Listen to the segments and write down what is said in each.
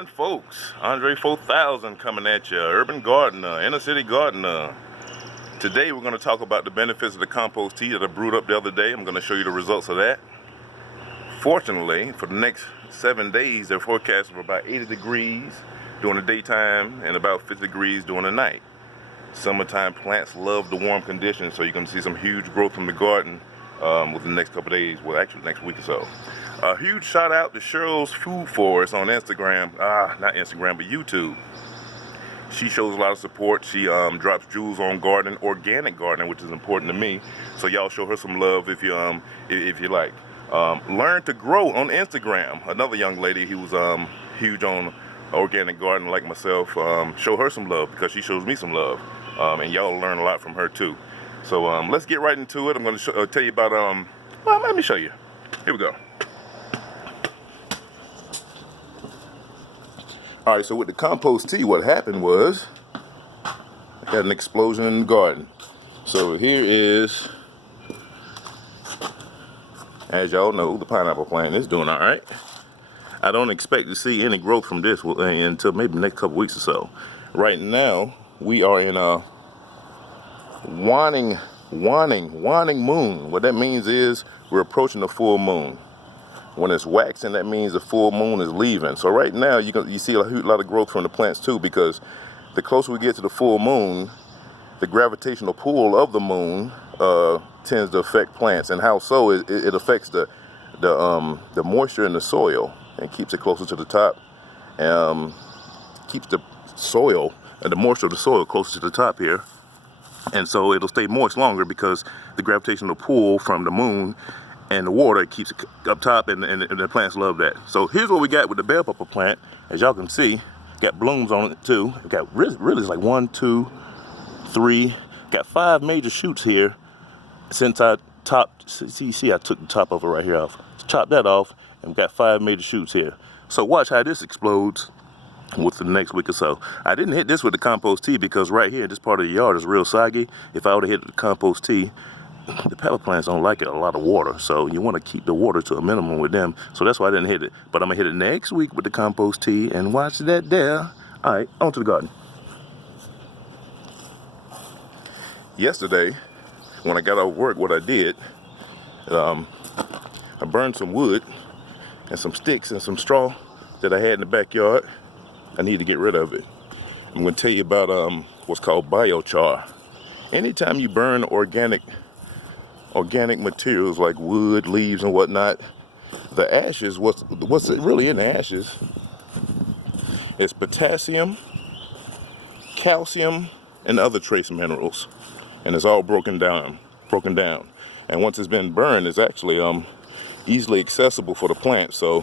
morning, folks. Andre 4000 coming at you, urban gardener, inner city gardener. Today we're going to talk about the benefits of the compost tea that I brewed up the other day. I'm going to show you the results of that. Fortunately, for the next 7 days, they're forecasting for about 80 degrees during the daytime and about 50 degrees during the night. Summertime plants love the warm conditions, so you're going to see some huge growth from the garden within the next couple days, well actually next week or so. A huge shout out to Cheryl's Food Forest on Instagram, not Instagram but YouTube. She shows a lot of support. She drops jewels on gardening, organic gardening, which is important to me. So y'all show her some love if you like. Learn to Grow on Instagram. Another young lady who's huge on organic gardening like myself. Show her some love because she shows me some love, and y'all learn a lot from her too. So let's get right into it. I'm going to tell you about well, let me show you. Here we go. All right, so with the compost tea, what happened was I got an explosion in the garden. So here is, as y'all know, the pineapple plant is doing all right. I don't expect to see any growth from this until maybe the next couple weeks or so. Right now, we are in a waning moon. What that means is we're approaching the full moon. When it's waxing, that means the full moon is leaving. So right now, you see a lot of growth from the plants too, because the closer we get to the full moon, the gravitational pull of the moon tends to affect plants. And how so? It affects the moisture in the soil and keeps it closer to the top. Keeps the soil and the moisture of the soil closer to the top here. And so it'll stay moist longer because the gravitational pull from the moon and the water keeps it up top, and the plants love that. So here's what we got with the bell pepper plant. As y'all can see, got blooms on it too. We got really it's like 1, 2, 3. Got 5 major shoots here. Since I topped, see I took the top of it right here off. Chopped that off, and we got 5 major shoots here. So watch how this explodes within the next week or so. I didn't hit this with the compost tea because right here, this part of the yard is real soggy. If I would have hit the compost tea, the pepper plants don't like it, a lot of water, so you want to keep the water to a minimum with them. So that's why I didn't hit it. But I'm gonna hit it next week with the compost tea, and watch that there. All right, on to the garden. Yesterday, when I got off work, what I did, I burned some wood and some sticks and some straw that I had in the backyard. I need to get rid of it. I'm gonna tell you about what's called biochar. Anytime you burn organic materials like wood, leaves, and whatnot, the ashes, what's really in the ashes is potassium, calcium, and other trace minerals, and it's all broken down. And once it's been burned, it's actually easily accessible for the plant. So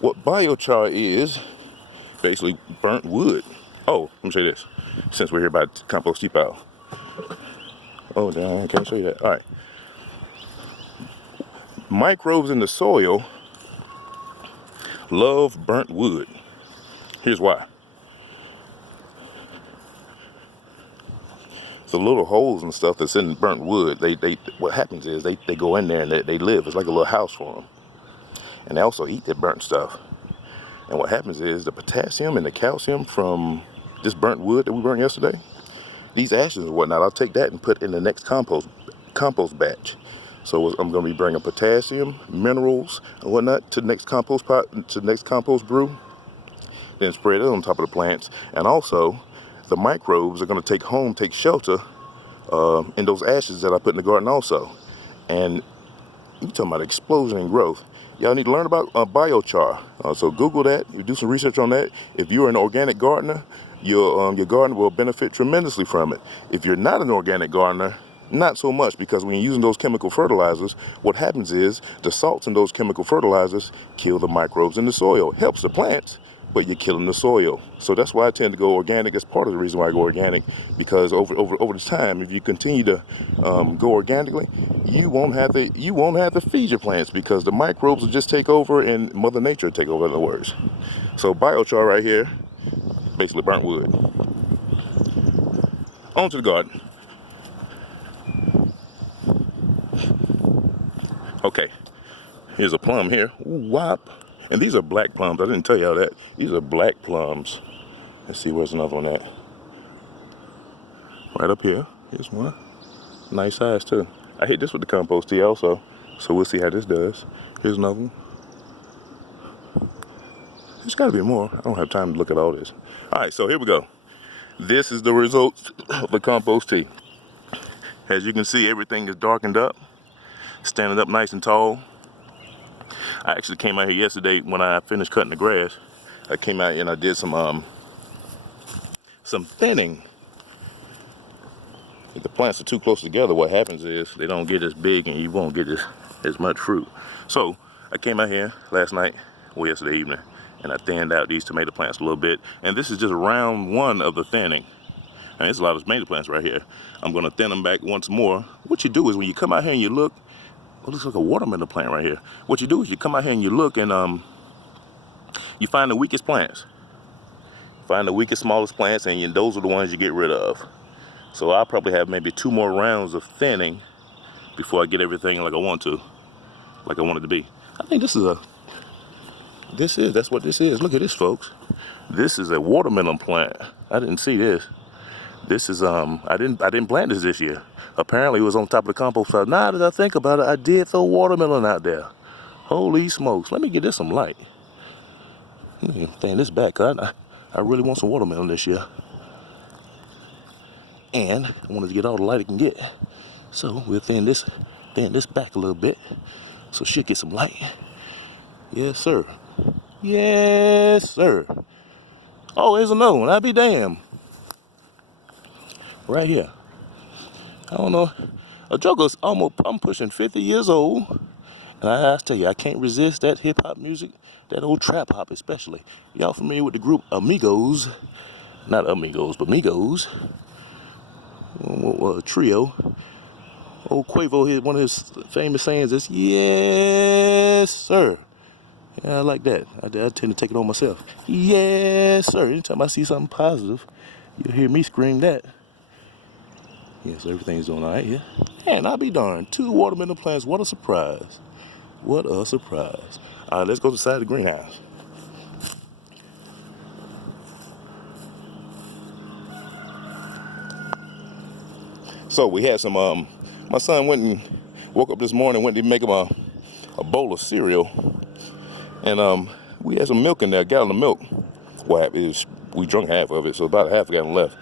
what biochar is basically burnt wood. Oh, let me show you this, since we're here by the compost tea pile. Oh, damn, I can't show you that. All right. Microbes in the soil love burnt wood. Here's why. The little holes and stuff that's in burnt wood, what happens is they go in there and they live. It's like a little house for them. And they also eat that burnt stuff. And what happens is the potassium and the calcium from this burnt wood that we burnt yesterday, these ashes and whatnot, I'll take that and put in the next compost batch. So I'm going to be bringing potassium, minerals, and whatnot to the next compost pot, to the next compost brew. Then spread it on top of the plants. And also, the microbes are going to take shelter in those ashes that I put in the garden also. And you talking about explosion in growth. Y'all need to learn about biochar. So Google that. You do some research on that. If you're an organic gardener, your garden will benefit tremendously from it. If you're not an organic gardener, not so much, because when you're using those chemical fertilizers, what happens is the salts in those chemical fertilizers kill the microbes in the soil. Helps the plants, but you're killing the soil. So that's why I tend to go organic. That's part of the reason why I go organic, because over the time, if you continue to go organically, you won't have to feed your plants, because the microbes will just take over and Mother Nature will take over, in other words. So biochar right here, basically burnt wood. On to the garden. Okay, here's a plum here. Ooh, wop. And these are black plums. I didn't tell y'all that. These are black plums. Let's see, where's another one at? Right up here. Here's one. Nice size too. I hit this with the compost tea also. So we'll see how this does. Here's another one. There's gotta be more. I don't have time to look at all this. All right, so here we go. This is the results of the compost tea. As you can see, everything is darkened up, standing up nice and tall. I actually came out here yesterday when I finished cutting the grass. I came out and I did some thinning. If the plants are too close together, what happens is they don't get as big and you won't get as much fruit. So I came out here last night, or yesterday evening, and I thinned out these tomato plants a little bit. And this is just round one of the thinning. And there's a lot of tomato plants right here. I'm gonna thin them back once more. What you do is when you come out here and you look, it looks like a watermelon plant right here. What you do is you come out here and you look and you find the weakest plants. Find the weakest, smallest plants, and those are the ones you get rid of. So I'll probably have maybe 2 more rounds of thinning before I get everything like I want it to be. I think that's what this is. Look at this, folks. This is a watermelon plant. I didn't see this. This is, I didn't plant this year. Apparently it was on top of the compost pile. Now that I think about it, I did throw watermelon out there. Holy smokes. Let me get this some light. Let me thin this back, cause I really want some watermelon this year. And I wanted to get all the light it can get. So we'll thin this back a little bit so she'll get some light. Yes, sir. Yes, sir. Oh, here's another one. I'll be damned. Right here. I don't know. A joker's I'm pushing 50 years old. And I tell you, I can't resist that hip hop music, that old trap hop especially. Y'all familiar with the group Amigos? Not Amigos, but Migos. A trio. Old Quavo, one of his famous sayings is, yes, sir. Yeah, I like that. I tend to take it on myself. Yes, sir. Anytime I see something positive, you'll hear me scream that. Yes, everything's doing all right here. And I'll be darned. 2 watermelon plants. What a surprise. What a surprise. All right, let's go to the side of the greenhouse. So we had some, my son woke up this morning, went to make him a bowl of cereal. And we had some milk in there, a gallon of milk. Well, we drunk half of it, so about half a gallon left.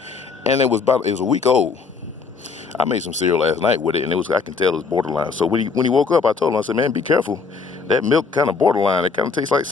And it was a week old. I made some cereal last night with it, and I can tell it was borderline. So when he woke up, I told him, I said, man, be careful. That milk kind of borderline. It kind of tastes like